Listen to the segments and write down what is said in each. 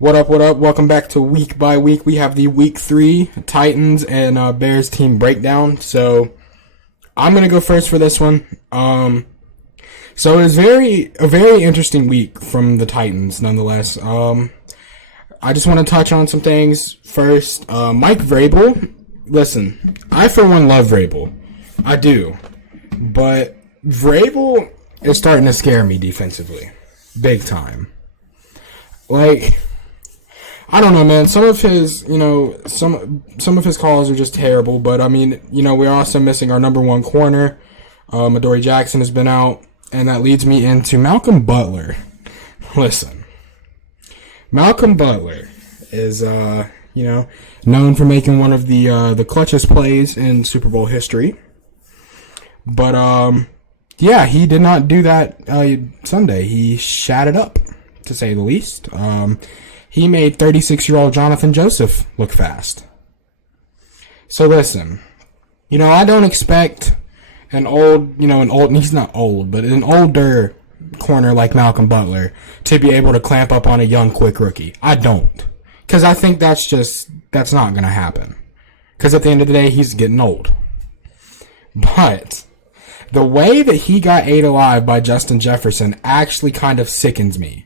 What up, what up? Welcome back to Week by Week. We have the Week 3 Titans and Bears team breakdown. So, I'm going to go first for this one. So it was a very interesting week from the Titans, nonetheless. I just want to touch on some things. First, Mike Vrabel. Listen, I for one love Vrabel. I do. But Vrabel is starting to scare me defensively. Big time. Like, I don't know, man. Some of his, some of his calls are just terrible. But I mean, we're also missing our number one corner. Adoree Jackson has been out, and that leads me into Malcolm Butler. Listen, Malcolm Butler is, known for making one of the clutchest plays in Super Bowl history. But yeah, he did not do that Sunday. He shat it up, to say the least. He made 36-year-old Jonathan Joseph look fast. So listen, I don't expect he's not old, but an older corner like Malcolm Butler to be able to clamp up on a young, quick rookie. I don't. Because I think that's not going to happen. Because at the end of the day, he's getting old. But the way that he got ate alive by Justin Jefferson actually kind of sickens me.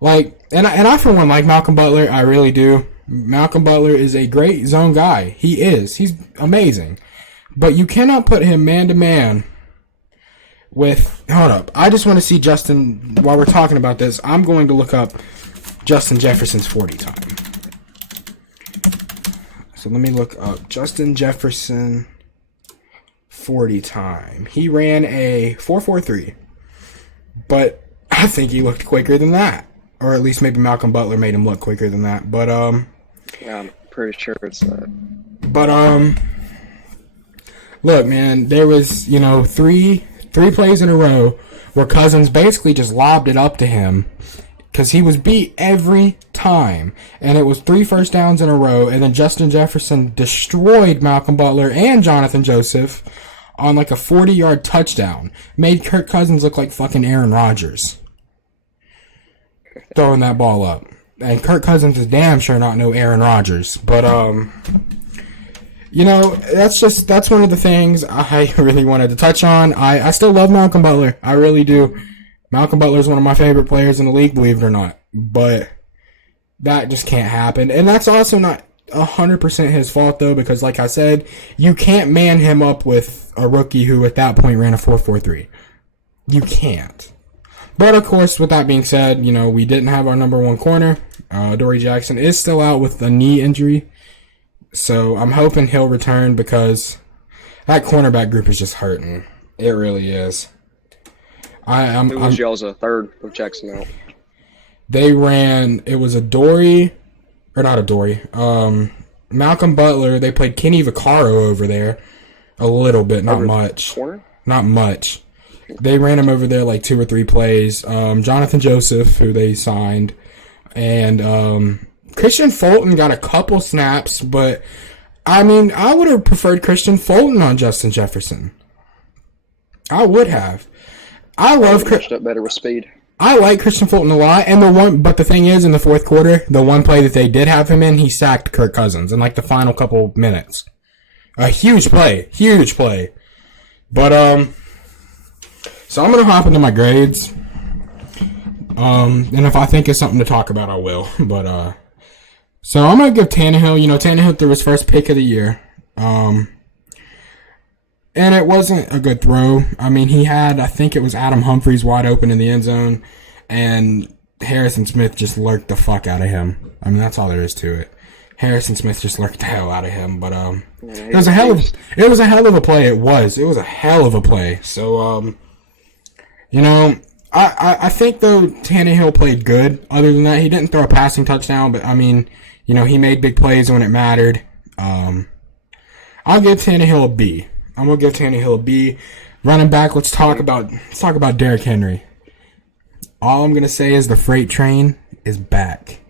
Like, and I for one like Malcolm Butler, I really do. Malcolm Butler is a great zone guy. He is. He's amazing. But you cannot put him man-to-man with... Hold up. I just want to see Justin... While we're talking about this, I'm going to look up Justin Jefferson's 40 time. So let me look up Justin Jefferson 40 time. He ran a 4.43. But I think he looked quicker than that. Or at least maybe Malcolm Butler made him look quicker than that. But, yeah, I'm pretty sure it's that. But, look, man, there was, three plays in a row where Cousins basically just lobbed it up to him because he was beat every time. And it was 3 first downs in a row. And then Justin Jefferson destroyed Malcolm Butler and Jonathan Joseph on like a 40-yard touchdown. Made Kirk Cousins look like fucking Aaron Rodgers throwing that ball up. And Kirk Cousins is damn sure not no Aaron Rodgers. But, that's one of the things I really wanted to touch on. I still love Malcolm Butler. I really do. Malcolm Butler is one of my favorite players in the league, believe it or not. But that just can't happen. And that's also not 100% his fault, though, because like I said, you can't man him up with a rookie who at that point ran a 4.43. You can't. But, of course, with that being said, we didn't have our number one corner. Adoree Jackson is still out with a knee injury. So, I'm hoping he'll return because that cornerback group is just hurting. It really is. Who was y'all's third with Jackson out? They ran, it was Malcolm Butler. They played Kenny Vaccaro over there a little bit, not much. Corner? Not much. They ran him over there like 2 or 3 plays. Jonathan Joseph, who they signed, and Christian Fulton got a couple snaps, but I mean, I would have preferred Christian Fulton on Justin Jefferson. I would have. I love matched up better with speed. I like Christian Fulton a lot, and but the thing is, in the fourth quarter, the one play that they did have him in, he sacked Kirk Cousins in like the final couple minutes. A huge play. But so I'm going to hop into my grades. And if I think it's something to talk about, I will. But, so I'm going to give Tannehill, Tannehill threw his first pick of the year. And it wasn't a good throw. I mean, he had, I think it was Adam Humphries wide open in the end zone. And Harrison Smith just lurked the fuck out of him. I mean, that's all there is to it. Harrison Smith just lurked the hell out of him. But, it was a hell of a play. It was a hell of a play. So, I think, though, Tannehill played good. Other than that, he didn't throw a passing touchdown, but, I mean, he made big plays when it mattered. I'll give Tannehill a B. I'm going to give Tannehill a B. Running back, let's talk about Derrick Henry. All I'm going to say is the freight train is back.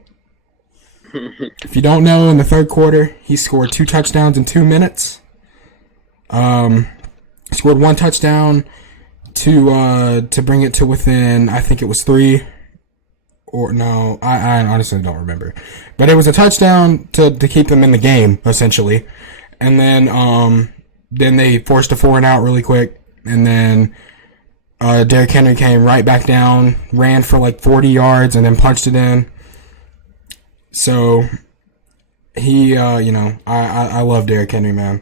If you don't know, in the third quarter, he scored 2 touchdowns in 2 minutes. Scored 1 touchdown to bring it to within, I think it was 3 or no, I honestly don't remember. But it was a touchdown to keep them in the game, essentially. And then they forced a 4-and-out really quick. And then Derrick Henry came right back down, ran for like 40 yards, and then punched it in. So he, I love Derrick Henry, man.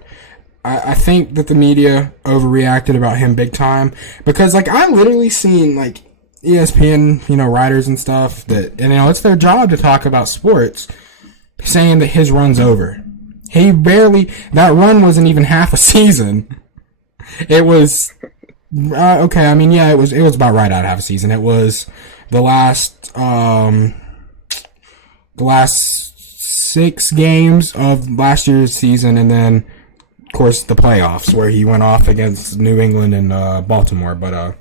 I think that the media overreacted about him big time because, like, I'm literally seeing, like, ESPN, writers and stuff that, and, it's their job to talk about sports, saying that his run's over. That run wasn't even half a season. It was, okay, I mean, yeah, it was about right out of half a season. It was the last 6 games of last year's season, and then, of course, the playoffs where he went off against New England and Baltimore. But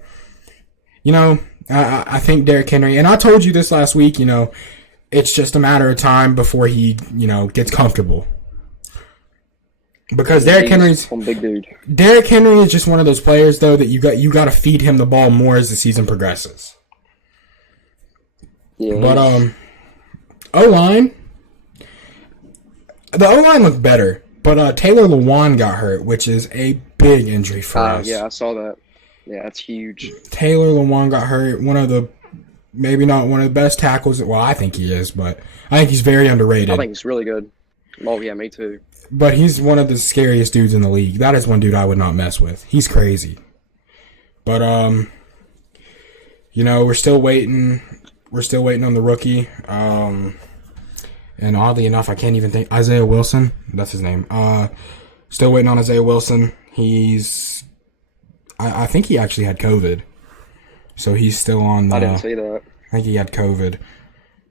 I think Derrick Henry, and I told you this last week. It's just a matter of time before he gets comfortable. Because Derrick Henry's big dude. Derrick Henry is just one of those players, though, that you got to feed him the ball more as the season progresses. Yeah. But O-line. The O-line looked better, but Taylor Lewan got hurt, which is a big injury for us. Yeah, I saw that. Yeah, that's huge. Taylor Lewan got hurt. Maybe not one of the best tackles. Well, I think he is, but I think he's very underrated. I think he's really good. Oh, yeah, me too. But he's one of the scariest dudes in the league. That is one dude I would not mess with. He's crazy. But, we're still waiting. We're still waiting on the rookie. And oddly enough, I can't even think. Isaiah Wilson. That's his name. Still waiting on Isaiah Wilson. I think he actually had COVID. So he's still on. I didn't see that. I think he had COVID.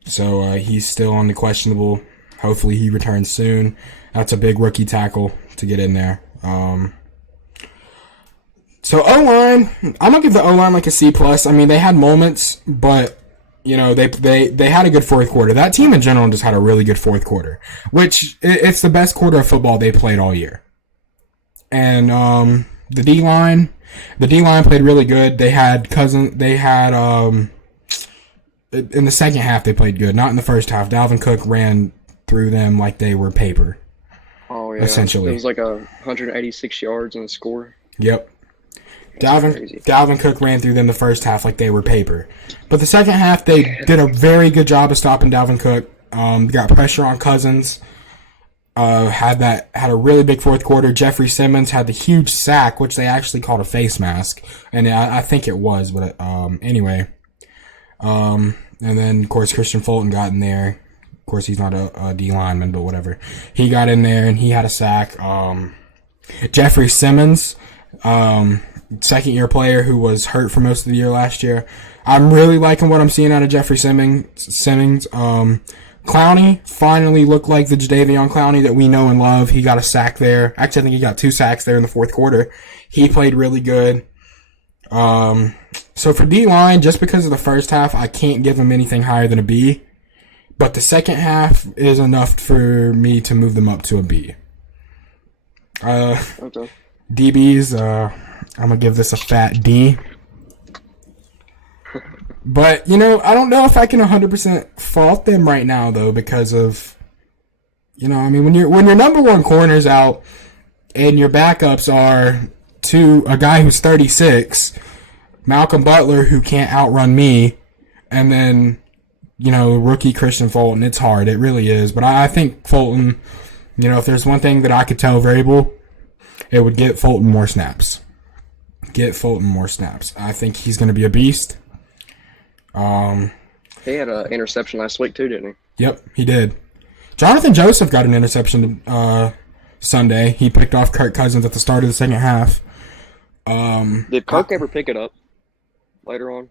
So he's still on the questionable. Hopefully he returns soon. That's a big rookie tackle to get in there. So O-line, I'm going to give the O-line like a C+. I mean, they had moments, but, they had a good fourth quarter. That team in general just had a really good fourth quarter, which it's the best quarter of football they played all year. And the D-line played really good. They had in the second half they played good, not in the first half. Dalvin Cook ran through them like they were paper. Oh, yeah. Essentially. It was like 186 yards in the score. Yep. Dalvin Cook ran through them the first half like they were paper. But the second half, they did a very good job of stopping Dalvin Cook. Got pressure on Cousins. Had a really big fourth quarter. Jeffrey Simmons had the huge sack, which they actually called a face mask. And I think it was, but anyway. And then, of course, Christian Fulton got in there. Of course, he's not a D lineman, but whatever. He got in there and he had a sack. Jeffrey Simmons, second-year player who was hurt for most of the year last year. I'm really liking what I'm seeing out of Jeffrey Simmons. Clowney finally looked like the Jadeveon Clowney that we know and love. He got a sack there. Actually, I think he got 2 sacks there in the fourth quarter. He played really good. So for D-line, just because of the first half, I can't give him anything higher than a B. But the second half is enough for me to move them up to a B. Okay. DBs, I'm going to give this a fat D. But, I don't know if I can 100% fault them right now, though, because of, when your number one corner's out and your backups are a guy who's 36, Malcolm Butler, who can't outrun me, and then, rookie Christian Fulton, it's hard. It really is. But I think Fulton, if there's one thing that I could tell Vrabel, it would get Fulton more snaps. I think he's going to be a beast. He had an interception last week too, didn't he? Yep, he did. Jonathan Joseph got an interception Sunday. He picked off Kirk Cousins at the start of the second half. Did Kirk ever pick it up later on?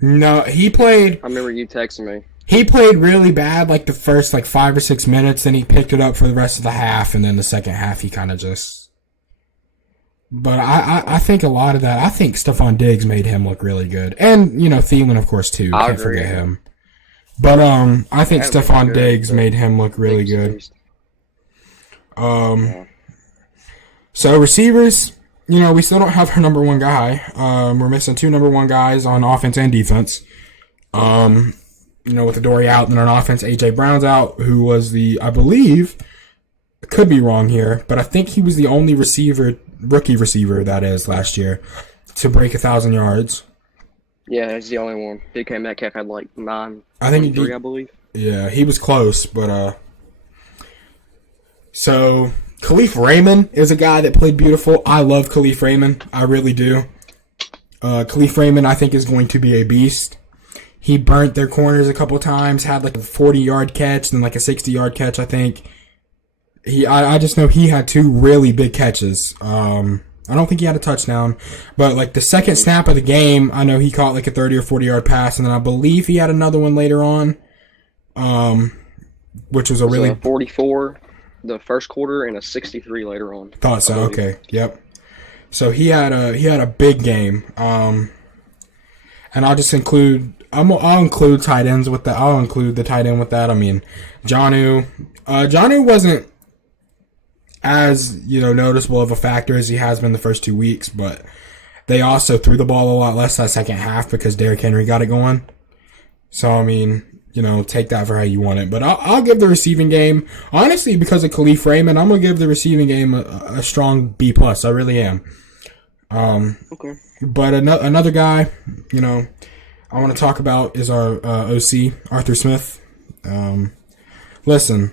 No, he played. I remember you texting me. He played really bad, like the first 5 or 6 minutes. Then he picked it up for the rest of the half, and then the second half he kind of just. But I think a lot of that. I think Stephon Diggs made him look really good, and Thielen, of course, too. Can't forget him. But I think Stephon Diggs made him look really good. So receivers, we still don't have our number one guy. We're missing 2 number one guys on offense and defense. with Adoree' out, and on offense, A.J. Brown's out, who was I believe, could be wrong here, but I think he was the only rookie receiver, that is, last year, to break 1,000 yards. Yeah, he's the only one. DK Metcalf had like 9. I think I believe. Yeah, he was close, but so Khalif Raymond is a guy that played beautiful. I love Khalif Raymond. I really do. Khalif Raymond, I think, is going to be a beast. He burnt their corners a couple times, had like a 40-yard catch, then like a 60-yard catch, I think. I just know he had 2 really big catches. I don't think he had a touchdown, but like the second snap of the game, I know he caught like a 30 or 40-yard pass, and then I believe he had another one later on, which was a really 44 the first quarter and a 63 later on. Thought so. Okay. Yep. So he had a big game. And I'll just include I'll include tight ends with that. I'll include the tight end with that. I mean, Jonnu wasn't as noticeable of a factor as he has been the first 2 weeks, but they also threw the ball a lot less that second half because Derrick Henry got it going. So I mean, take that for how you want it. But I'll give the receiving game, honestly, because of Khalif Raymond, I'm gonna give the receiving game a strong B+. I really am. Okay. But another guy, I want to talk about is our OC, Arthur Smith. Listen.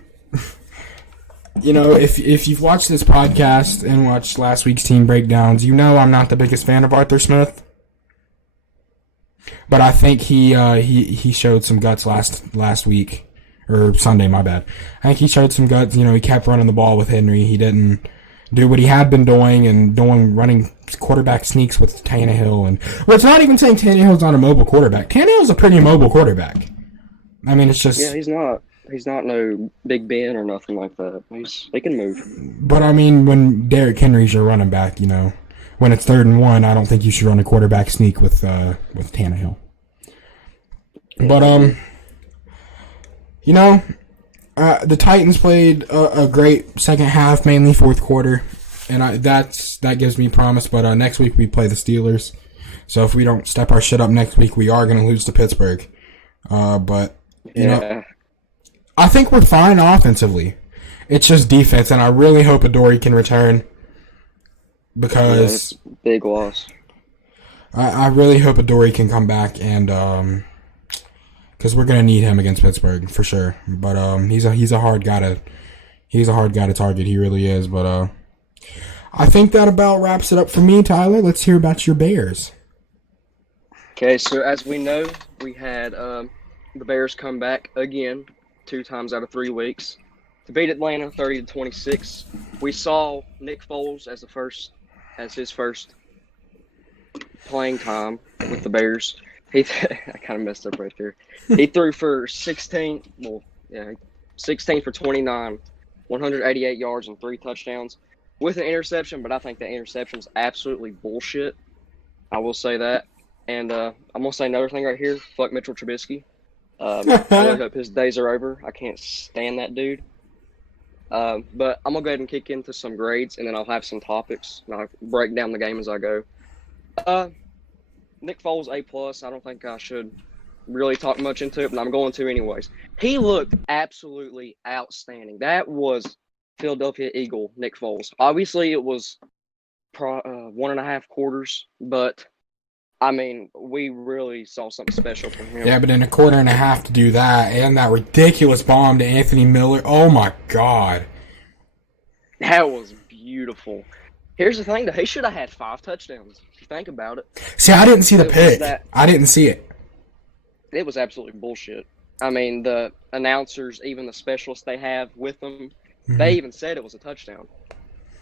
If you've watched this podcast and watched last week's team breakdowns, I'm not the biggest fan of Arthur Smith. But I think he showed some guts last week, or Sunday, my bad. I think he showed some guts. He kept running the ball with Henry. He didn't do what he had been doing and running quarterback sneaks with Tannehill. Well, it's not even saying Tannehill's not a mobile quarterback. Tannehill's a pretty mobile quarterback. I mean, it's just... Yeah, he's not. He's not no Big Ben or nothing like that. He can move. But, I mean, when Derrick Henry's your running back, when it's 3rd and 1, I don't think you should run a quarterback sneak with Tannehill. But, the Titans played a great second half, mainly fourth quarter, and that gives me promise. But next week we play the Steelers, so if we don't step our shit up next week, we are going to lose to Pittsburgh. But I think we're fine offensively. It's just defense, and I really hope Adoree' can return because big loss. I really hope Adoree' can come back, and because we're gonna need him against Pittsburgh for sure. But he's a hard guy to target. He really is. But I think that about wraps it up for me, Tyler. Let's hear about your Bears. Okay, so as we know, we had the Bears come back again 2 times out of 3 weeks to beat Atlanta 30-26. We saw Nick Foles as his first playing time with the Bears. I kind of messed up right there. He threw for 16 for 29, 188 yards and 3 touchdowns with an interception, but I think the interception's absolutely bullshit. I will say that. And I'm going to say another thing right here. Fuck Mitchell Trubisky. I really hope his days are over. I can't stand that dude. But I'm going to go ahead and kick into some grades, and then I'll have some topics, and I'll break down the game as I go. Nick Foles, A+. I don't think I should really talk much into it, but I'm going to anyways. He looked absolutely outstanding. That was Philadelphia Eagle Nick Foles. Obviously, it was 1.5 quarters, but I mean, we really saw something special from him. Yeah, but in a quarter and a half to do that, and that ridiculous bomb to Anthony Miller, oh my God. That was beautiful. Here's the thing, though. He should have had 5 touchdowns, if you think about it. See, I didn't see the pick. I didn't see it. It was absolutely bullshit. I mean, the announcers, even the specialists they have with them, they even said it was a touchdown.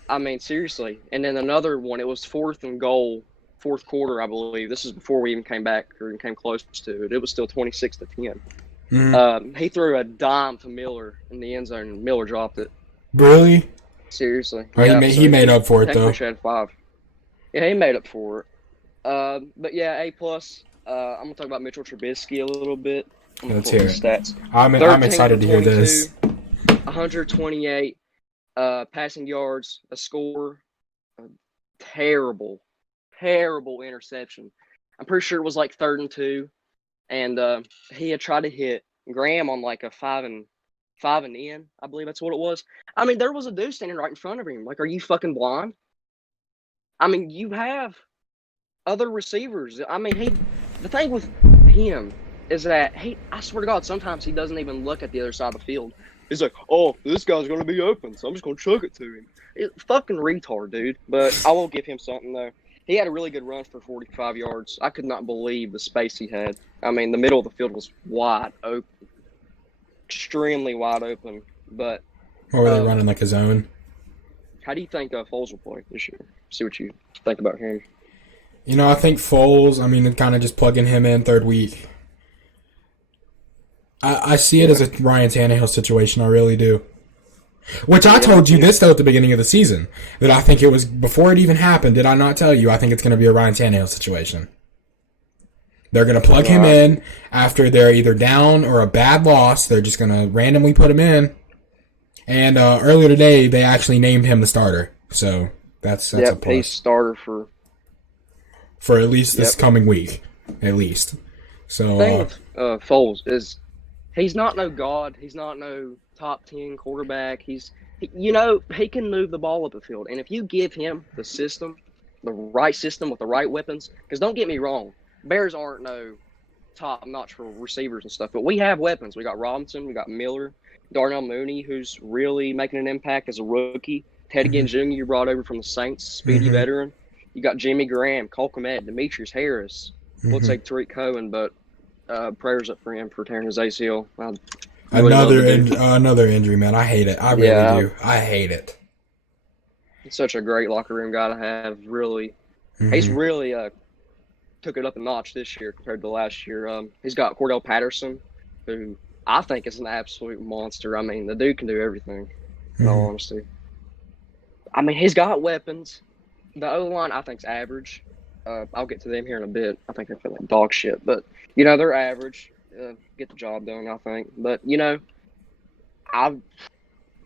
I mean, seriously. And then another one, it was 4th and goal. 4th quarter, I believe. This is before we even came back or even came close to it. It was still 26-10. He threw a dime to Miller in the end zone, and Miller dropped it. Really? Seriously. Oh, yeah, he made up for it, though. He had 5. Yeah, he made up for it. But yeah, A+. I'm going to talk about Mitchell Trubisky a little bit. Let's hear it. Stats. I'm excited to hear this. 128 passing yards, a score. Terrible interception. I'm pretty sure it was like 3rd and 2. and he had tried to hit Graham on like a 5 and in, I believe that's what it was. I mean, there was a dude standing right in front of him. Like, are you fucking blind? I mean, you have other receivers. I mean, the thing with him is that I swear to God, sometimes he doesn't even look at the other side of the field. He's like, oh, this guy's going to be open, so I'm just going to chuck it to him. Fucking retard, dude. But I will give him something, though. He had a really good run for 45 yards. I could not believe the space he had. I mean, the middle of the field was wide open. Extremely wide open. But Or were they running like a zone? how do you think Foles will play this year? See what you think about him. You know, I think Foles, I mean, kind of just plugging him in third week. I see it as a Ryan Tannehill situation. I really do. Which I told you this, though, at the beginning of the season. That I think it was, before it even happened, did I not tell you? I think it's going to be a Ryan Tannehill situation. They're going to plug him in after they're either down or a bad loss. They're just going to randomly put him in. And earlier today, they actually named him the starter. So that's a plus. He's starter for at least this coming week, at least. So the thing with Foles is he's not no god. He's not no top 10 quarterback. He can move the ball up the field. And if you give him the right system with the right weapons, because don't get me wrong, Bears aren't no top-notch for receivers and stuff, but we have weapons. We got Robinson, we got Miller, Darnell Mooney, who's really making an impact as a rookie. Ted Ginn Jr. you brought over from the Saints, speedy veteran. You got Jimmy Graham, Cole Kmet, Demetrius Harris. Looks like Tariq Cohen, but prayers up for him for tearing his ACL. Another injury, man. I hate it. I really do. I hate it. He's such a great locker room guy to have. Really, he's really took it up a notch this year compared to last year. He's got Cordell Patterson, who I think is an absolute monster. I mean, the dude can do everything, in all honesty. I mean, he's got weapons. The O-line, I think, is average. I'll get to them here in a bit. I think they feel like dog shit. But, they're average. Get the job done, I think. But,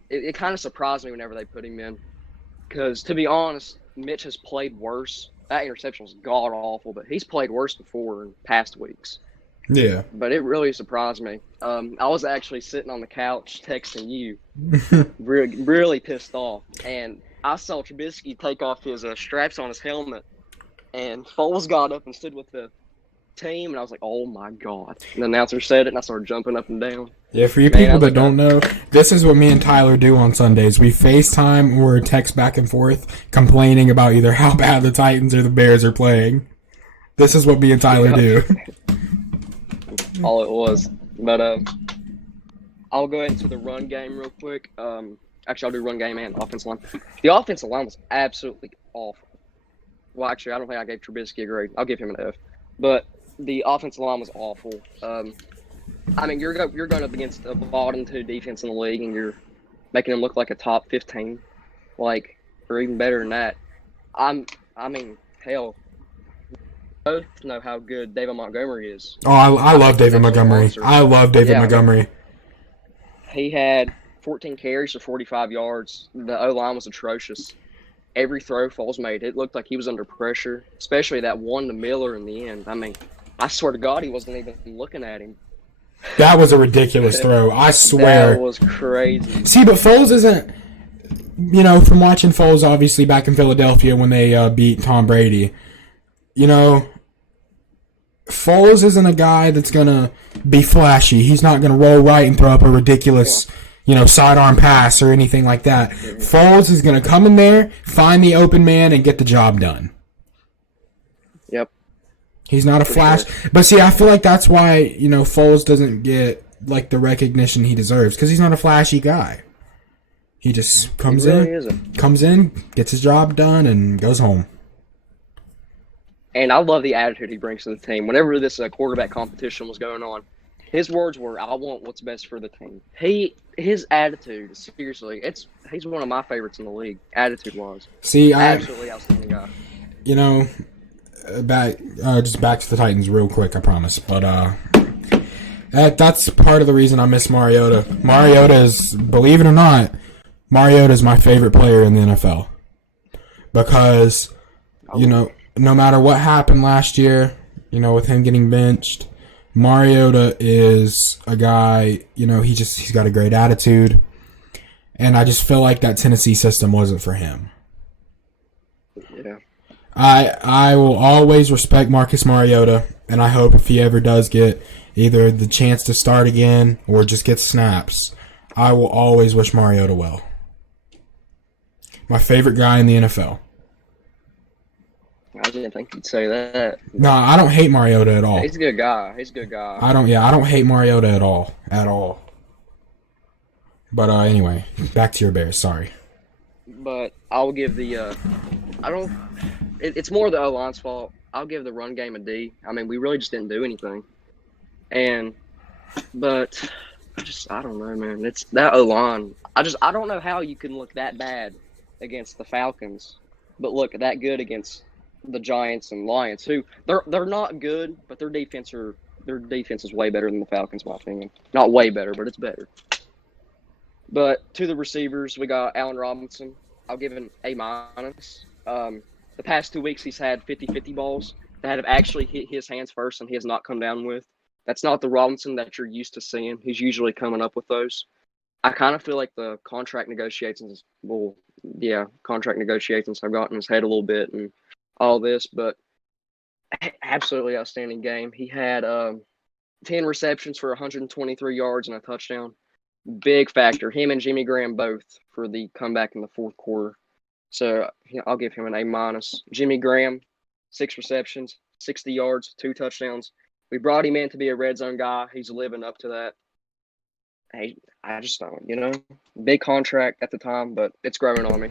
it kind of surprised me whenever they put him in. Because, to be honest, Mitch has played worse. That interception was god-awful, but he's played worse before in past weeks. Yeah. But it really surprised me. I was actually sitting on the couch texting you, really pissed off. And I saw Trubisky take off his straps on his helmet, and Foles got up and stood with the team, and I was like, oh my God. And the announcer said it, and I started jumping up and down. Yeah, for you people that don't know, this is what me and Tyler do on Sundays. We FaceTime or text back and forth complaining about either how bad the Titans or the Bears are playing. This is what me and Tyler do. All it was. But I'll go into the run game real quick. Actually, I'll do run game and offensive line. The offensive line was absolutely awful. Well, actually, I don't think I gave Trubisky a grade. I'll give him an F. But the offensive line was awful. I mean, you're going up against the bottom 2 defense in the league, and you're making them look like a top 15, or even better than that. I mean, hell, both know how good David Montgomery is. Oh, I love David Montgomery. I love David Montgomery. He had 14 carries for 45 yards. The O-line was atrocious. Every throw Foles made, it looked like he was under pressure, especially that one to Miller in the end. I mean, I swear to God, he wasn't even looking at him. That was a ridiculous throw. I swear. That was crazy. See, but Foles isn't, from watching Foles, obviously, back in Philadelphia when they beat Tom Brady, Foles isn't a guy that's going to be flashy. He's not going to roll right and throw up a ridiculous sidearm pass or anything like that. Foles is going to come in there, find the open man, and get the job done. Yep. He's not a flash. Sure. But see, I feel like that's why, Foles doesn't get, the recognition he deserves, because he's not a flashy guy. He just comes in, gets his job done, and goes home. And I love the attitude he brings to the team. Whenever this quarterback competition was going on, his words were, I want what's best for the team. His attitude, seriously, he's one of my favorites in the league, attitude-wise. See, absolutely outstanding guy. Back to the Titans real quick, I promise. But that's part of the reason I miss Mariota. Mariota is, believe it or not, Mariota is my favorite player in the NFL. Because, no matter what happened last year, with him getting benched, Mariota is a guy, he's got a great attitude. And I just feel like that Tennessee system wasn't for him. Yeah. I will always respect Marcus Mariota, and I hope if he ever does get either the chance to start again or just get snaps, I will always wish Mariota well. My favorite guy in the NFL. I didn't think you'd say that. No, I don't hate Mariota at all. He's a good guy. I don't hate Mariota at all. At all. But anyway, back to your Bears. Sorry. But I'll give the it's more the O-line's fault. I'll give the run game a D. I mean, we really just didn't do anything. But I don't know, man. It's that O-line. I don't know how you can look that bad against the Falcons, but look that good against the Giants and Lions, who they're not good, but their defense is way better than the Falcons, in my opinion. Not way better, but it's better. But to the receivers, we got Allen Robinson. I'll give him A-. The past 2 weeks, he's had 50-50 balls that have actually hit his hands first, and he has not come down with. That's not the Robinson that you're used to seeing. He's usually coming up with those. I kind of feel like the contract negotiations have gotten his head a little bit and all this, but absolutely outstanding game. He had 10 receptions for 123 yards and a touchdown. Big factor. Him and Jimmy Graham both for the comeback in the fourth quarter. So I'll give him an A-. Jimmy Graham, 6 receptions, 60 yards, 2 touchdowns. We brought him in to be a red zone guy. He's living up to that. I just don't, big contract at the time, but it's growing on me.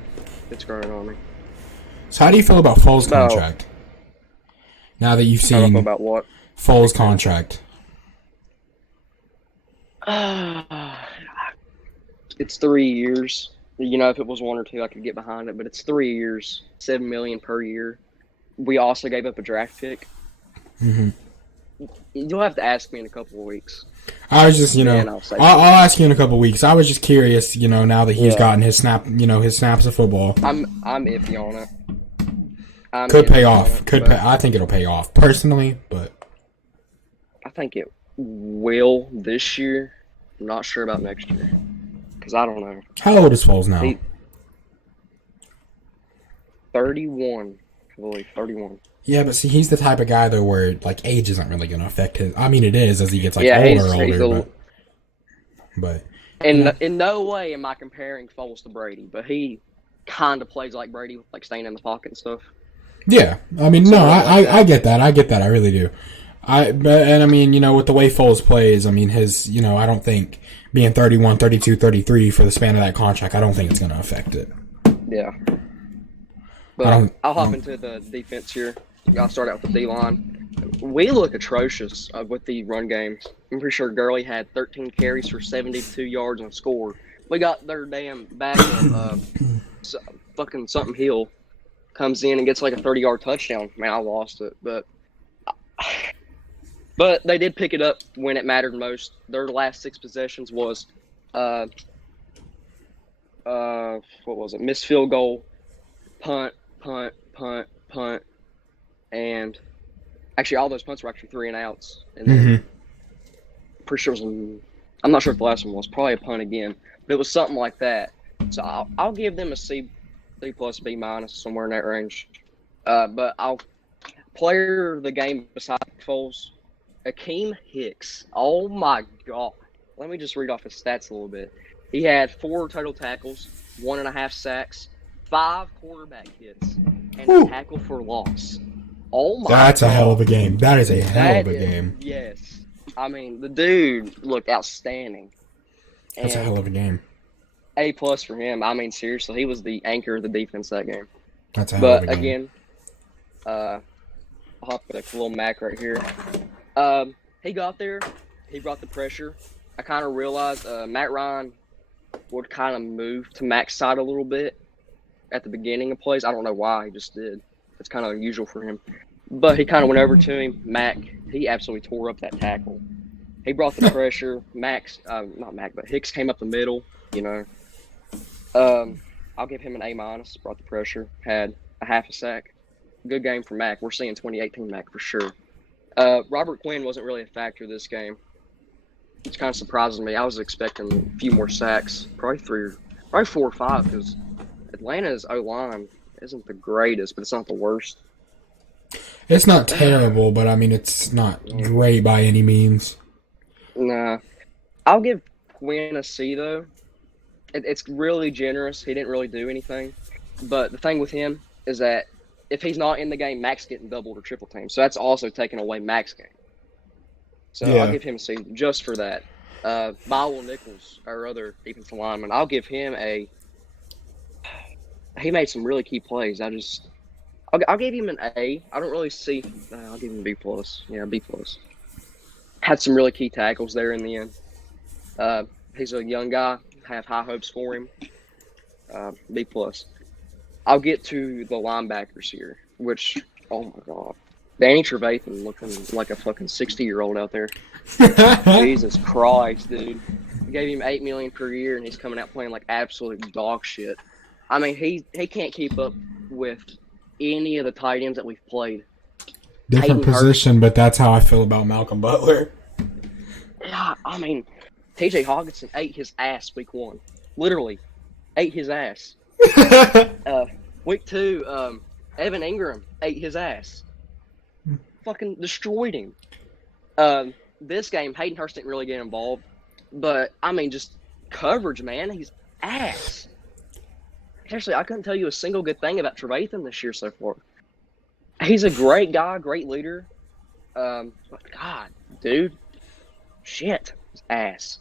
So how do you feel about Foles' contract? Now that you've seen about what? Foles' contract. It's 3 years. If it was 1 or 2, I could get behind it, but it's 3 years, $7 million per year. We also gave up a draft pick. Mm-hmm. You'll have to ask me in a couple of weeks. I was just, I'll ask you in a couple of weeks. I was just curious, now that he's gotten his snaps of football. I'm iffy on it. Could pay off. I think it'll pay off personally, but I think it will this year. I'm not sure about next year because I don't know. How old is Foles now? 31, I believe. 31. Yeah, but see, he's the type of guy though where age isn't really going to affect his. I mean, it is as he gets older. But in no way am I comparing Foles to Brady, but he kind of plays like Brady, like staying in the pocket and stuff. Yeah, I mean, I get that. I really do. With the way Foles plays, I mean, his, I don't think being 31, 32, 33 for the span of that contract, I don't think it's going to affect it. Yeah. But I'll hop into the defense here. I'll start out with the D-line. We look atrocious with the run games. I'm pretty sure Gurley had 13 carries for 72 yards and a score. We got their damn back fucking something Hill comes in and gets like a 30-yard touchdown. Man, I lost it. But they did pick it up when it mattered most. Their last 6 possessions was what was it? Missed field goal, punt, and actually all those punts were actually 3 and outs. And then pretty sure I'm not sure if the last one was probably a punt again, but it was something like that. So I'll give them a C+, B-, somewhere in that range. But I'll player of the game besides Foles, Akeem Hicks. Oh my God! Let me just read off his stats a little bit. He had 4 total tackles, 1.5 sacks, 5 quarterback hits, and a tackle for loss. Oh my! That's a hell of a game. That is a hell of a game. Yes, I mean the dude looked outstanding. That's a hell of a game. A+ for him. I mean seriously, he was the anchor of the defense that game. That's a hell of a game. But again, I'll hop with a little Mac right here. He got there. He brought the pressure. I kind of realized Matt Ryan would kind of move to Mac's side a little bit at the beginning of plays. I don't know why. He just did. It's kind of unusual for him. But he kind of went over to him. Mac, he absolutely tore up that tackle. He brought the pressure. Hicks came up the middle, I'll give him an A-. Brought the pressure. Had a half a sack. Good game for Mac. We're seeing 2018 Mac for sure. Robert Quinn wasn't really a factor this game. It's kind of surprising me. I was expecting a few more sacks, probably 4 or 5, because Atlanta's O-line isn't the greatest, but it's not the worst. It's not terrible, but I mean, it's not great by any means. Nah. I'll give Quinn a C, though. It's really generous. He didn't really do anything. But the thing with him is that if he's not in the game, Mac's getting doubled or triple teamed. So that's also taking away Mac's game. So Yeah. I'll give him a C just for that. Bywell Nichols, our other defensive lineman, I'll give him a. He made some really key plays. I'll give him an A. I don't really see. I'll give him a B plus. Yeah, B plus. Had some really key tackles there in the end. He's a young guy. Have high hopes for him. B plus. I'll get to the linebackers here, which, oh my god, Danny Trevathan looking like a fucking 60-year-old out there. Jesus Christ, dude. Gave him $8 million per year, and he's coming out playing like absolute dog shit. I mean, he can't keep up with any of the tight ends that we've played. Different position, but that's how I feel about Malcolm Butler. Yeah, I mean, TJ Hawkinson ate his ass week 1. Literally, ate his ass. Week 2, Evan Ingram ate his ass. Fucking destroyed him. This game, Hayden Hurst didn't really get involved. But, I mean, just coverage, man. He's ass. Actually, I couldn't tell you a single good thing about Trevathan this year so far. He's a great guy, great leader. But God, dude. Shit. He's ass.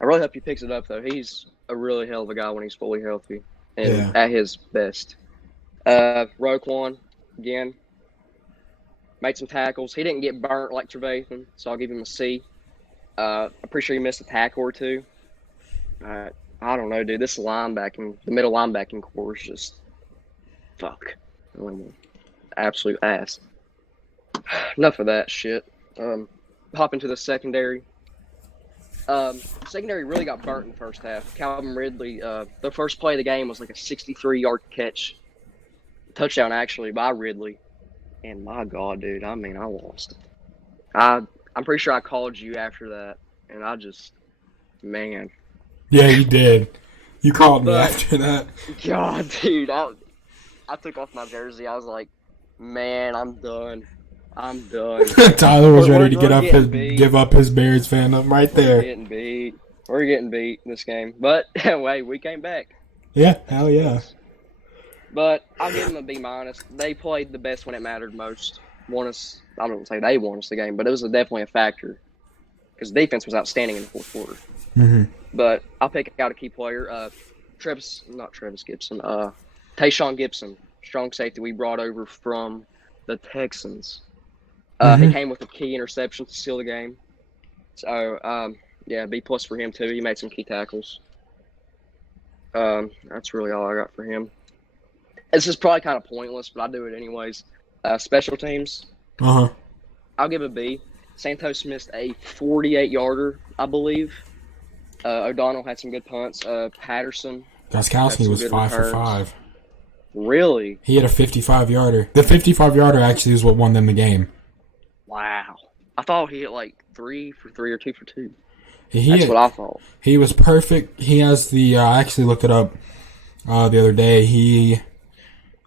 I really hope he picks it up, though. He's a really hell of a guy when he's fully healthy and at his best. Roquan, again, made some tackles. He didn't get burnt like Trevathan, so I'll give him a C. I'm pretty sure he missed a tackle or two. I don't know, dude. This linebacking, the middle linebacking core is just fuck. Absolute ass. Enough of that shit. Hop into the secondary. Secondary really got burnt in the first half. Calvin Ridley, the first play of the game was like a 63-yard catch. Touchdown, actually, by Ridley. And my God, dude, I mean, I lost it. I'm pretty sure I called you after that, and I just, man. Yeah, you did. You called me after that. God, dude, I took off my jersey. I was like, man, I'm done. Tyler was ready to give up his Bears fandom right there. We're getting beat this game. But, wait, we came back. Yeah, hell yeah. But I'll give them a B minus. They played the best when it mattered most. I don't say they won us the game, but it was definitely a factor because the defense was outstanding in the fourth quarter. Mm-hmm. But I'll pick out a key player. Tayshaun Gibson, strong safety we brought over from the Texans. He came with a key interception to seal the game. So, B plus for him too. He made some key tackles. That's really all I got for him. This is probably kind of pointless, but I'll do it anyways. Special teams. I'll give a B. Santos missed a 48-yarder, I believe. O'Donnell had some good punts. Patterson. Gostkowski was 5 for 5. Really? He had a 55-yarder. The 55-yarder actually is what won them the game. Wow. I thought he hit like 3 for 3 or 2 for 2. That's what I thought. He was perfect. He has the I actually looked it up the other day. He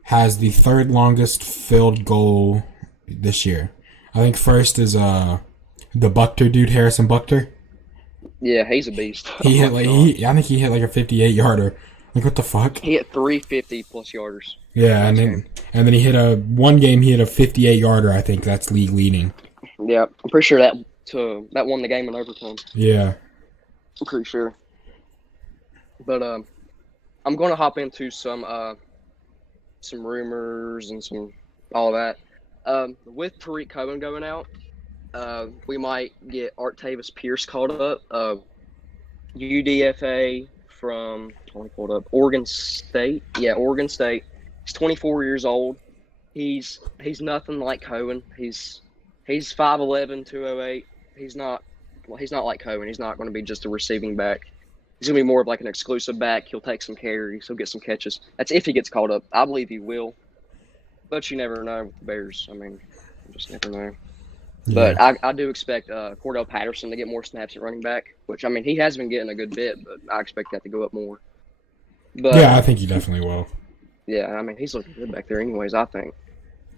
has the third longest field goal this year. I think first is the Buchter dude, Harrison Buchter. Yeah, he's a beast. I think he hit like a 58-yarder. Like, what the fuck? He hit 350 plus yarders. Yeah, and then he hit one game he hit a 58-yarder. I think that's league leading. Yeah, I'm pretty sure that won the game in overtime. Yeah, I'm pretty sure. But I'm going to hop into some rumors and some all that. With Tariq Cohen going out, we might get Artavis Pierce called up. UDFA from Oregon State. Yeah, Oregon State. He's 24 years old. He's nothing like Cohen. He's 5'11", 208. He's not like Cohen. He's not going to be just a receiving back. He's going to be more of like an exclusive back. He'll take some carries. He'll get some catches. That's if he gets called up. I believe he will. But you never know with the Bears. I mean, you just never know. But Yeah. I do expect Cordell Patterson to get more snaps at running back, which, I mean, he has been getting a good bit, but I expect that to go up more. But, Yeah, I think he definitely will. yeah, I mean, he's looking good back there anyways, I think.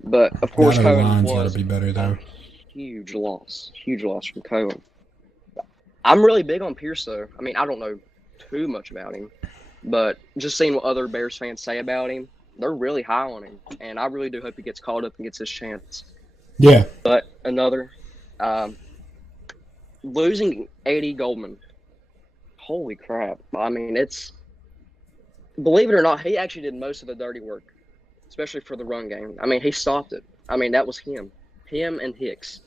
But, of That course, other Cohen line's got to was be better, a though. huge loss from Cohen. I'm really big on Pierce, though. I mean, I don't know too much about him, but just seeing what other Bears fans say about him, they're really high on him, and I really do hope he gets called up and gets his chance. Yeah. But another, losing A.D. Goldman, holy crap. I mean, believe it or not, he actually did most of the dirty work, especially for the run game. I mean, he stopped it. I mean, that was him and Hicks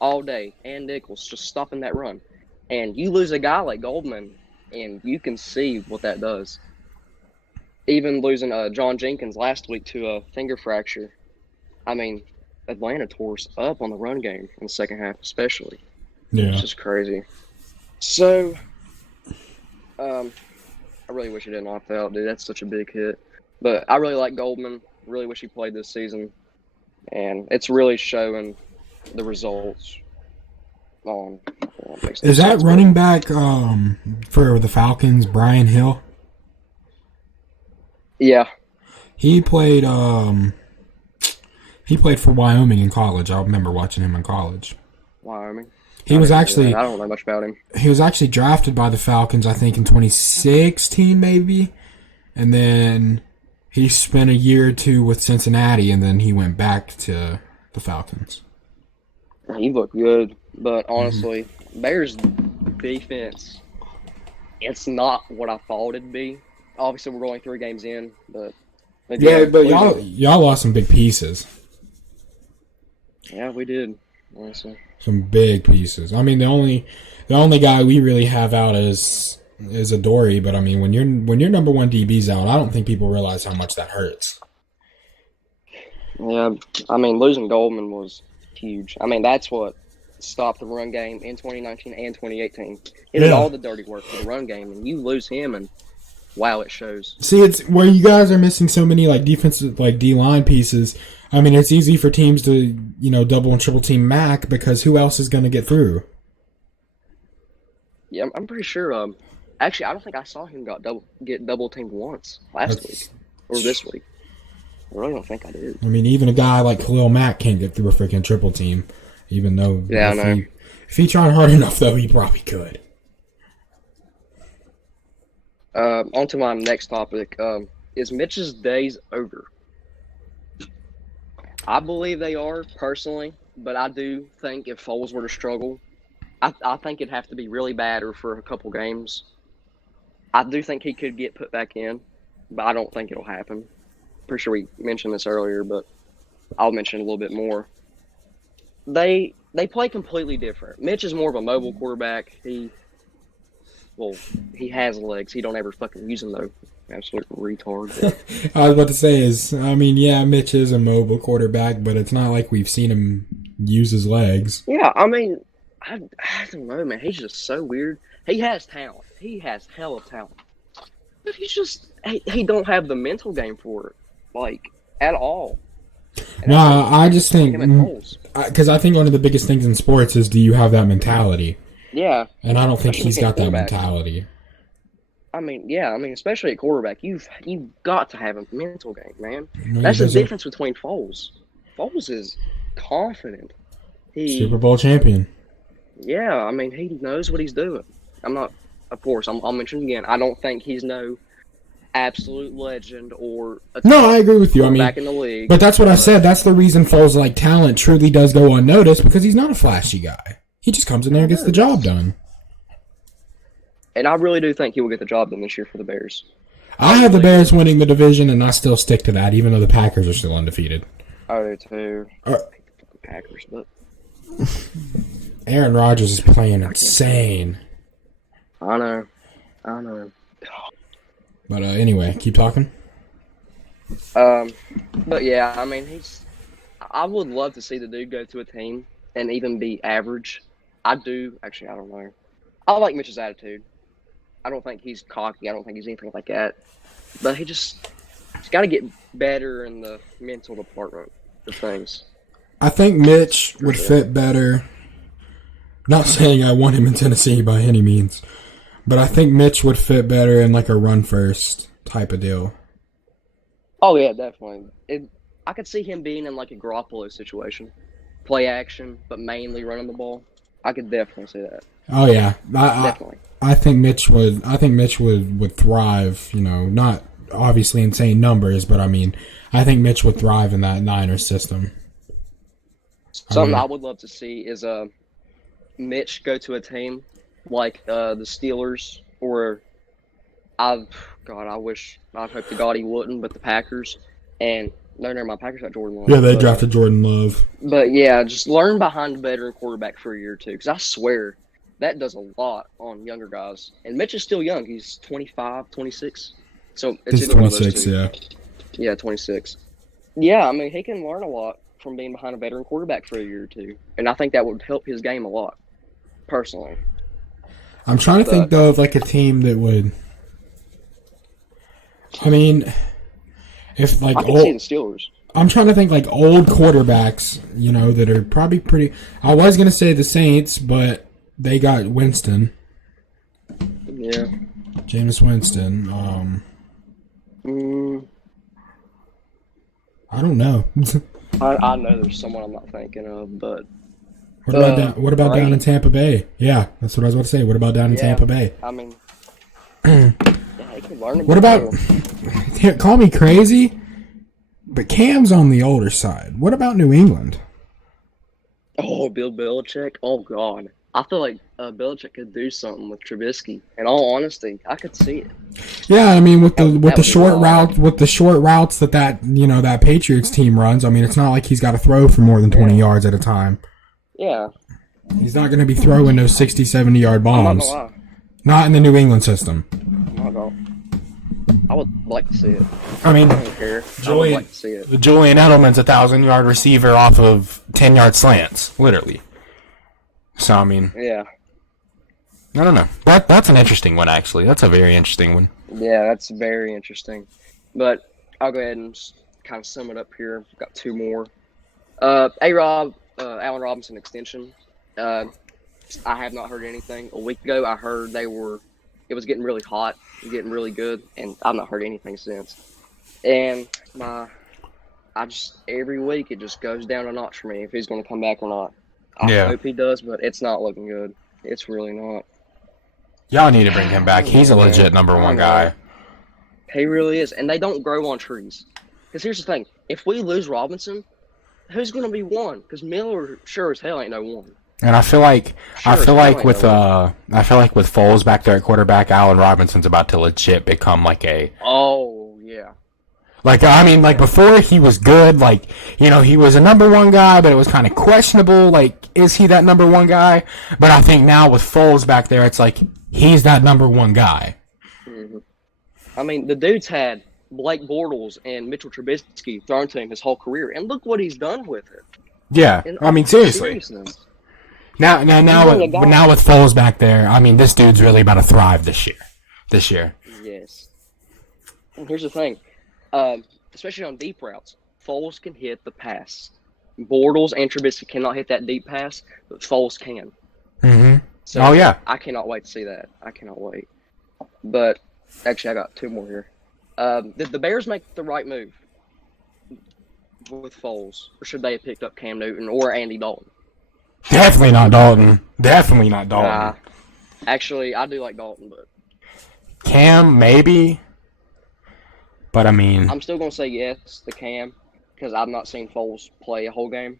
all day, and Nichols just stopping that run. And you lose a guy like Goldman, and you can see what that does. Even losing John Jenkins last week to a finger fracture. I mean, Atlanta tore us up on the run game in the second half, especially. Yeah. It's just crazy. So, I really wish he didn't opt out, dude. That's such a big hit. But I really like Goldman. Really wish he played this season. And it's really showing the results on. Is that running back for the Falcons, Brian Hill? Yeah. He played for Wyoming in college. I remember watching him in college. Wyoming. I don't know much about him. He was actually drafted by the Falcons, I think, in 2016, maybe. And then he spent a year or two with Cincinnati, and then he went back to the Falcons. He looked good, but honestly, Bears defense, it's not what I thought it'd be. Obviously, we're only 3 games in, but again, but y'all lost some big pieces. Yeah, we did. Honestly, some big pieces. I mean, the only guy we really have out is Adoree, but I mean, when your number one DB's out, I don't think people realize how much that hurts. Yeah, I mean, losing Goldman was huge. I mean, that's what stopped the run game in 2019 and 2018. He did all the dirty work for the run game, and you lose him, and wow, it shows. See, it's where you guys are missing so many like defensive, like D-line pieces. I mean, it's easy for teams to, double and triple team Mac because who else is going to get through? Yeah, I'm pretty sure. Actually, I don't think I saw him get double teamed once last week or this week. I really don't think I did. I mean, even a guy like Khalil Mack can't get through a freaking triple team, even though if he tried hard enough, though, he probably could. On to my next topic. Is Mitch's days over? I believe they are, personally, but I do think if Foles were to struggle, I think it'd have to be really bad or for a couple games. I do think he could get put back in, but I don't think it'll happen. Pretty sure we mentioned this earlier, but I'll mention a little bit more. They play completely different. Mitch is more of a mobile quarterback. He has legs. He don't ever fucking use them, though. Absolute retard. I was about to say Mitch is a mobile quarterback, but it's not like we've seen him use his legs. Yeah, I mean, I don't know, man. He's just so weird. He has talent. He has hella talent. But he's just, he don't have the mental game for it, like, at all. No, I just think, because I think one of the biggest things in sports is, do you have that mentality? Yeah. And I don't think he's got that mentality. I mean, especially at quarterback, you've got to have a mental game, man. No, that's the difference between Foles. Foles is confident. Super Bowl champion. Yeah, I mean, he knows what he's doing. I'll mention again, I don't think he's no absolute legend or I agree with you. I mean, back in the league. But that's what I said. That's the reason Foles' talent truly does go unnoticed, because he's not a flashy guy. He just comes in there and gets the job done. And I really do think he will get the job done this year for the Bears. I have the Bears winning the division, and I still stick to that, even though the Packers are still undefeated. I do too. Packers, but Aaron Rodgers is playing insane. I know. But anyway, keep talking. But yeah, I mean, I would love to see the dude go to a team and even be average. I do. Actually, I don't know. I like Mitch's attitude. I don't think he's cocky. I don't think he's anything like that. But he's got to get better in the mental department of things. I think Mitch would fit better. Not saying I want him in Tennessee by any means, but I think Mitch would fit better in like a run first type of deal. Oh yeah, definitely. I could see him being in like a Garoppolo situation, play action, but mainly running the ball. I could definitely see that. Oh yeah, Definitely. I think Mitch would. I think Mitch would thrive. You know, not obviously insane numbers, but I mean, I think Mitch would thrive in that Niners system. Something I would love to see is Mitch go to a team like the Steelers or I hope to God he wouldn't, but the Packers and no, never mind, Packers got Jordan Love. Yeah, they drafted Jordan Love. But yeah, just learn behind a veteran quarterback for a year or two, because I swear that does a lot on younger guys. And Mitch is still young; he's 25, 26. So it's He's either one of those 26, two. yeah. Yeah, 26. Yeah, I mean he can learn a lot from being behind a veteran quarterback for a year or two, and I think that would help his game a lot, personally. I'm trying to think though of like a team that would. I mean, if like I can see the Steelers. I'm trying to think like old quarterbacks, you know, that are probably pretty. I was gonna say the Saints, but they got Winston. Yeah. Jameis Winston. I don't know. I know there's someone I'm not thinking of, but what about down in Tampa Bay? Yeah, that's what I was about to say. What about down in Tampa Bay? I mean, yeah, he can learn. What about? Call me crazy, but Cam's on the older side. What about New England? Oh, Bill Belichick. Oh God, I feel like Belichick could do something with Trubisky. In all honesty, I could see it. Yeah, I mean with the short routes that you know that Patriots team runs. I mean, it's not like he's got to throw for more than 20 yards at a time. Yeah. He's not going to be throwing those 60, 70-yard bombs. I'm not gonna lie. Not in the New England system. I would like to see it. I mean, I don't care. I would like to see it. Julian Edelman's a 1,000-yard receiver off of 10-yard slants, literally. So, I mean... Yeah. I don't know. That's an interesting one, actually. That's a very interesting one. Yeah, that's very interesting. But I'll go ahead and kind of sum it up here. I've got two more. A-Rob, Allen Robinson extension. I have not heard anything. A week ago, I heard it was getting really hot, getting really good, and I've not heard anything since. And every week it just goes down a notch for me if he's going to come back or not. I hope he does, but it's not looking good. It's really not. Y'all need to bring him back. He's a legit number one guy. He really is, and they don't grow on trees. Because here's the thing: if we lose Robinson, who's going to be one? Because Miller sure as hell ain't no one. And I feel like with Foles back there at quarterback, Allen Robinson's about to legit become like a. Oh yeah. Like I mean, like before he was good. Like he was a number one guy, but it was kind of questionable. Like, is he that number one guy? But I think now with Foles back there, it's like he's that number one guy. Mm-hmm. I mean, the dude's had Blake Bortles and Mitchell Trubisky thrown to him his whole career, and look what he's done with it. Yeah, I mean seriously. Now with Foles back there, I mean this dude's really about to thrive this year. Yes. And here's the thing, especially on deep routes, Foles can hit the pass. Bortles and Trubisky cannot hit that deep pass, but Foles can. Mm-hmm. So oh yeah. I cannot wait to see that. I cannot wait. But actually, I got two more here. Did the Bears make the right move with Foles, or should they have picked up Cam Newton or Andy Dalton? Definitely not Dalton. Definitely not Dalton. Actually, I do like Dalton, but Cam maybe. But I mean, I'm still gonna say yes to Cam because I've not seen Foles play a whole game.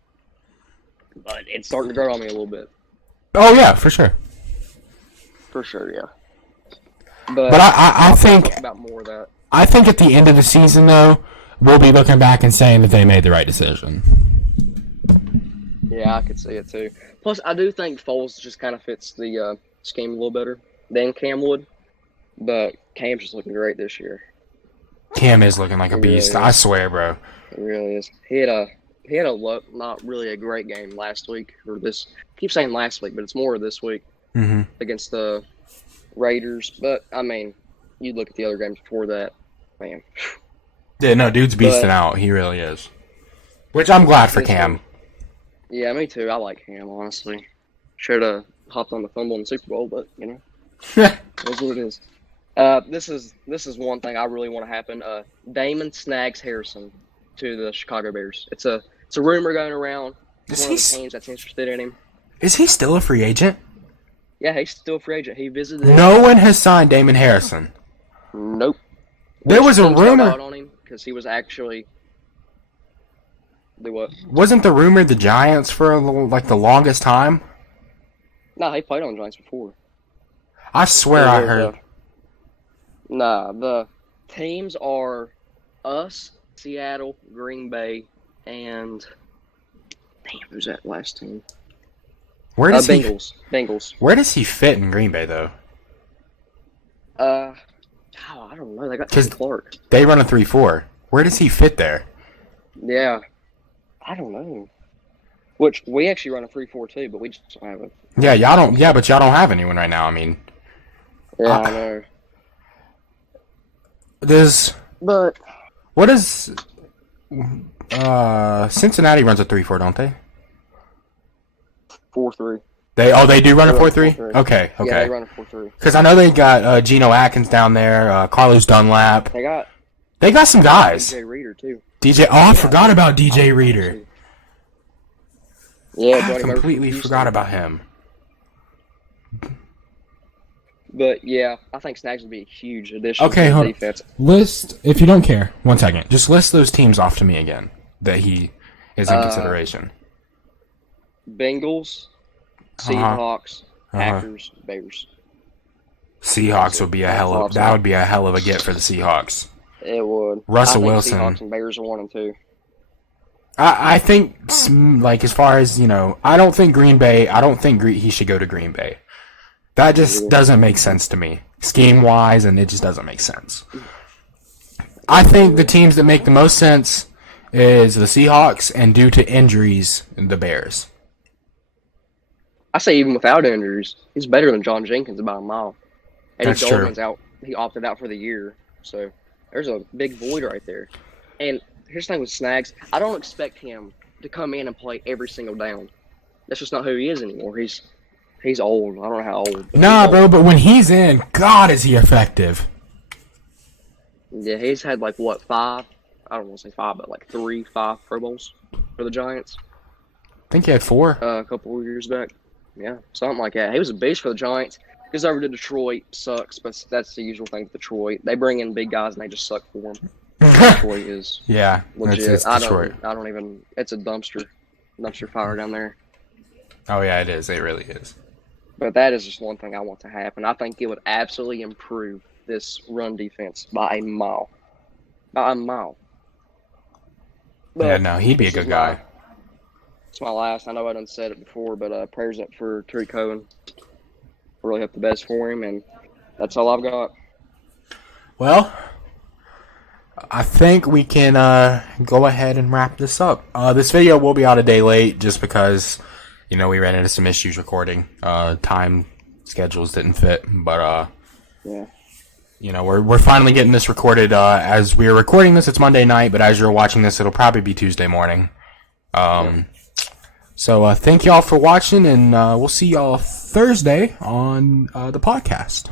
But it's starting to grow on me a little bit. Oh yeah, for sure. For sure, yeah. But I think about more of that. I think at the end of the season though, we'll be looking back and saying that they made the right decision. Yeah, I could see it too. Plus, I do think Foles just kind of fits the scheme a little better than Cam would. But Cam's just looking great this year. Cam is looking like a beast. Really I swear, bro. He really is. He had a not really a great game last week or this. I keep saying last week, but it's more this week against the Raiders. But I mean, you look at the other games before that, man. Yeah, no, dude's beasting out. He really is. Which I'm glad for Cam. Yeah, me too. I like him, honestly. Should have hopped on the fumble in the Super Bowl, but, that's what it is. This is one thing I really want to happen. Damon snags Harrison to the Chicago Bears. It's a rumor going around. One of the teams that's interested in him. Is he still a free agent? Yeah, he's still a free agent. He visited. No one has signed Damon Harrison. Nope. There was a rumor on him because he was actually. Do what? Wasn't the rumor the Giants for the longest time? No, he played on the Giants before. I swear I heard. The teams are us, Seattle, Green Bay, and who's that last team? Where does Bengals. Where does he fit in Green Bay though? I don't know. They got Clark. They run a 3-4. Where does he fit there? Yeah, I don't know. Which we actually run a 3-4 too, but we just don't have it. Yeah, y'all don't. Yeah, but y'all don't have anyone right now. I mean. Yeah, I know. What is Cincinnati runs a 3-4, don't they? 4-3. They do run a 4-3? Okay. Yeah, they run a 4-3. Because I know they got Geno Atkins down there, Carlos Dunlap. They got some guys. DJ Reader too. I forgot about DJ Reader. Yeah, I completely forgot about him. But yeah, I think Snags would be a huge addition to the defense. List, if you don't care, 1 second. Just list those teams off to me again that he is in consideration. Bengals, Seahawks, Packers, Bears. Seahawks would be that would be a hell of a get for the Seahawks. It would. Russell Wilson. Seahawks and Bears are 1 and 2. I think, as far as, I don't think Green Bay, he should go to Green Bay. That just doesn't make sense to me, scheme-wise, and it just doesn't make sense. I think the teams that make the most sense is the Seahawks, and due to injuries, the Bears. I say even without injuries, he's better than John Jenkins about a mile. Eddie Goldman's out. He opted out for the year, so there's a big void right there. And here's the thing with Snags. I don't expect him to come in and play every single down. That's just not who he is anymore. He's old. I don't know how old. Nah, bro, but when he's in, God, is he effective. Yeah, he's had 5? I don't want to say 5, but 5 Pro Bowls for the Giants. I think he had 4. A couple of years back. Yeah, something like that. He was a beast for the Giants. Goes over to Detroit, sucks, but that's the usual thing with Detroit. They bring in big guys and they just suck for them. Detroit is legit. It's Detroit. I don't even. It's a dumpster fire down there. Oh yeah, it is. It really is. But that is just one thing I want to happen. I think it would absolutely improve this run defense by a mile. By a mile. But yeah, no, he'd be a good guy. It's my last. I know I done said it before, but prayers up for Tariq Cohen. Really hope the best for him, and that's all I've got. Well, I think we can go ahead and wrap this up. This video will be out a day late just because, we ran into some issues recording. Time schedules didn't fit, but yeah. We're finally getting this recorded. As we're recording this, it's Monday night, but as you're watching this, it'll probably be Tuesday morning. So thank y'all for watching, and we'll see y'all Thursday on the podcast.